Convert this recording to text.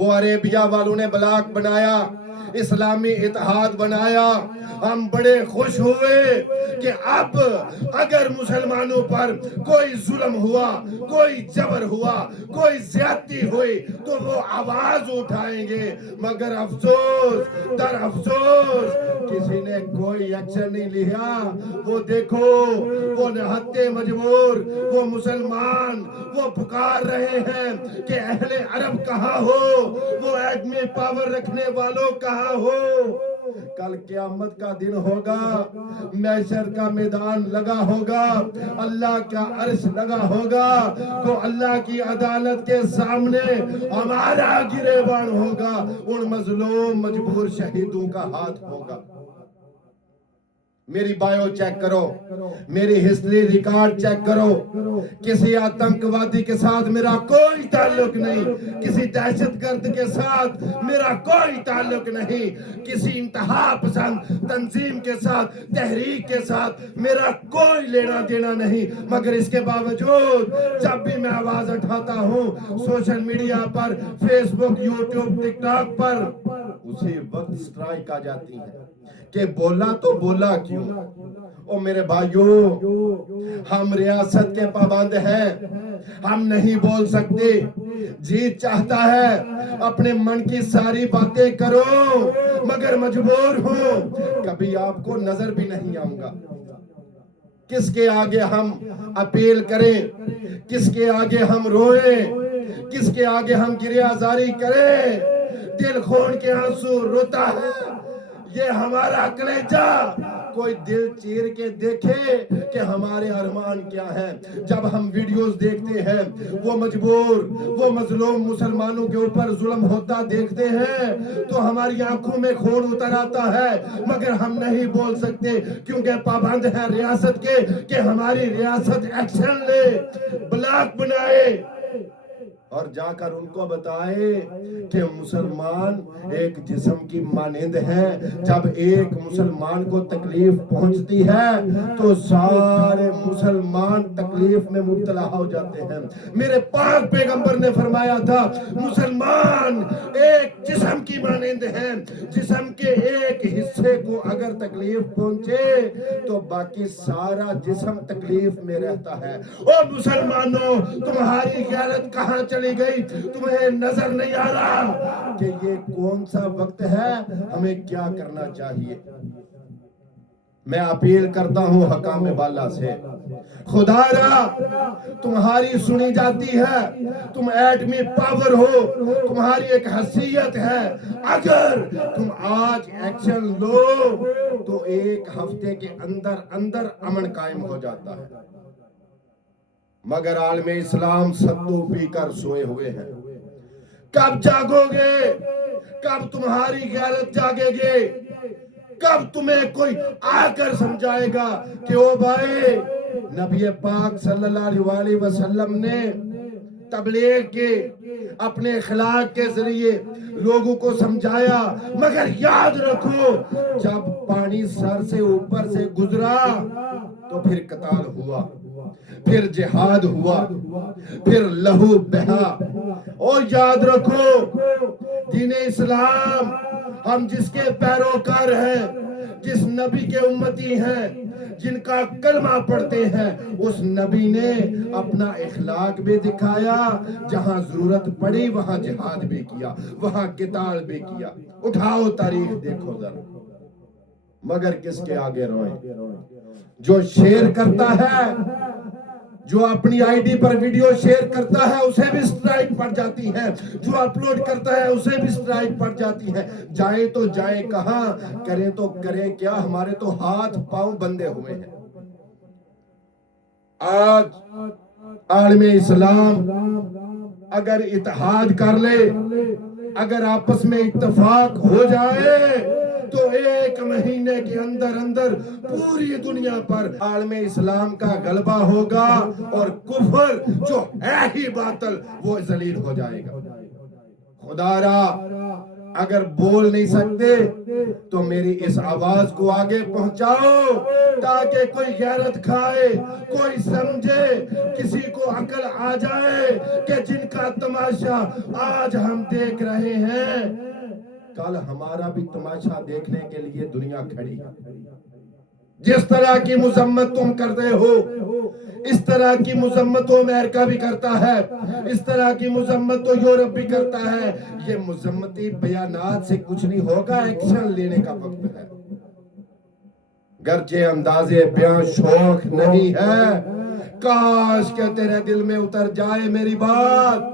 وہ عربیہ والوں نے بلاک بنایا، اسلامی اتحاد بنایا، ہم بڑے خوش ہوئے کہ اب اگر مسلمانوں پر کوئی ظلم ہوا، کوئی جبر ہوا، کوئی زیادتی ہوئی تو وہ آواز اٹھائیں گے، مگر افسوس در افسوس کسی نے کوئی ایکشن نہیں لیا۔ وہ دیکھو، وہ نہتے مجبور، وہ مسلمان وہ پکار رہے ہیں کہ اہل عرب کہاں ہو، وہ ایٹمی پاور رکھنے والوں کہاں ہو۔ کل قیامت کا دن ہوگا، محشر کا میدان لگا ہوگا، اللہ کا عرش لگا ہوگا، تو اللہ کی عدالت کے سامنے ہمارا گریبان ہوگا، ان مظلوم مجبور شہیدوں کا ہاتھ ہوگا۔ میری بایو چیک کرو، میری ہسٹری ریکارڈ چیک کرو، کسی آتنکوادی کے ساتھ میرا کوئی تعلق نہیں، کسی دہشت گرد کے ساتھ میرا کوئی تعلق نہیں، کسی انتہا پسند تنظیم کے ساتھ، تحریک کے ساتھ میرا کوئی لینا دینا نہیں، مگر اس کے باوجود جب بھی میں آواز اٹھاتا ہوں سوشل میڈیا پر، فیس بک، یوٹیوب، ٹک ٹاک پر، اسی وقت سٹرائک آ جاتی ہے کہ بولا تو بولا کیوں۔ او میرے بھائیوں، ہم ریاست کے پابند ہیں، ہم نہیں بول سکتے، جی چاہتا ہے اپنے من کی ساری باتیں کرو، مگر مجبور ہوں، کبھی آپ کو نظر بھی نہیں آؤں گا۔ کس کے آگے ہم اپیل کریں، کس کے آگے ہم روئیں، کس کے آگے ہم گریہ زاری کریں، دل خون کے آنسو روتا ہے، یہ ہمارا کلیجہ کوئی دل چیر کے دیکھے کہ ہمارے ارمان کیا ہیں۔ جب ہم ویڈیوز دیکھتے ہیں، وہ مجبور، وہ مظلوم مسلمانوں کے اوپر ظلم ہوتا دیکھتے ہیں تو ہماری آنکھوں میں خون اتر آتا ہے، مگر ہم نہیں بول سکتے کیونکہ پابند ہیں ریاست کے کہ ہماری ریاست ایکشن لے، بلاک بنائے اور جا کر ان کو بتائے کہ مسلمان ایک جسم کی مانند ہے، جب ایک مسلمان کو تکلیف پہنچتی ہے تو سارے مسلمان تکلیف میں مبتلا ہو جاتے ہیں۔ میرے پاک پیغمبر نے فرمایا تھا مسلمان ایک جسم کی مانند ہے، جسم کے ایک حصے کو اگر تکلیف پہنچے تو باقی سارا جسم تکلیف میں رہتا ہے۔ او مسلمانوں، تمہاری غیرت کہاں چلی گئی؟ تمہیں نظر نہیں آ رہا کہ یہ کون سا وقت ہے، ہمیں کیا کرنا چاہیے؟ میں اپیل کرتا ہوں حکام بالا سے، خدا را تمہاری سنی جاتی ہے، تم ایٹمی پاور ہو، تمہاری ایک حیثیت ہے، اگر تم آج ایکشن لو تو ایک ہفتے کے اندر اندر امن قائم ہو جاتا ہے، مگر عالم اسلام ستو پی کر سوئے ہوئے ہیں۔ کب جاگو گے؟ کب تمہاری غیرت جاگے گے؟ کب تمہیں کوئی آ کر سمجھائے گا کہ او بھائی نبی پاک صلی اللہ علیہ وسلم نے تبلیغ کے اپنے اخلاق کے ذریعے لوگوں کو سمجھایا، مگر یاد رکھو جب پانی سر سے اوپر سے گزرا تو پھر قتال ہوا، پھر جہاد ہوا، پھر لہو بہا۔ اور یاد رکھو دین اسلام ہم جس کے پیروکار ہیں، جس نبی کے امتی ہیں، جن کا کلمہ پڑھتے ہیں، اس نبی نے اپنا اخلاق بھی دکھایا، جہاں ضرورت پڑی وہاں جہاد بھی کیا، وہاں قتال بھی کیا۔ اٹھاؤ تاریخ دیکھو ذرا، مگر کس کے آگے روئیں؟ جو شیئر کرتا ہے، جو اپنی I D per video share کرتا ہے اسے بھی سٹرائک پڑ جاتی ہے، جو اپلوڈ کرتا ہے اسے بھی سٹرائک پڑ جاتی ہے۔ جائیں تو جائیں کہاں، کریں تو کریں کیا، ہمارے تو ہاتھ پاؤں بندے ہوئے ہیں۔ آج عالم اسلام اگر اتحاد کر لے، اگر آپس میں اتفاق ہو جائے تو ایک مہینے کے اندر اندر پوری دنیا پر عالم اسلام کا غلبہ ہوگا اور کفر جو ہے ہی باطل وہ ذلیل ہو جائے گا۔ خدا را اگر بول نہیں سکتے تو میری اس آواز کو آگے پہنچاؤ تاکہ کوئی غیرت کھائے، کوئی سمجھے، کسی کو عقل آ جائے کہ جن کا تماشا آج ہم دیکھ رہے ہیں کل ہمارا بھی تماشا دیکھنے کے لیے دنیا کھڑی ہے۔ جس طرح کی مذمت تم کر رہے ہو اس طرح کی مذمت تو امریکہ بھی کرتا ہے، اس طرح کی مذمت تو یورپ بھی کرتا ہے۔ یہ مذمتی بیانات سے کچھ نہیں ہوگا، ایکشن لینے کا وقت ہے۔ گرچہ انداز بیان شوق نہیں ہے، کاش کہ تیرے دل میں اتر جائے میری بات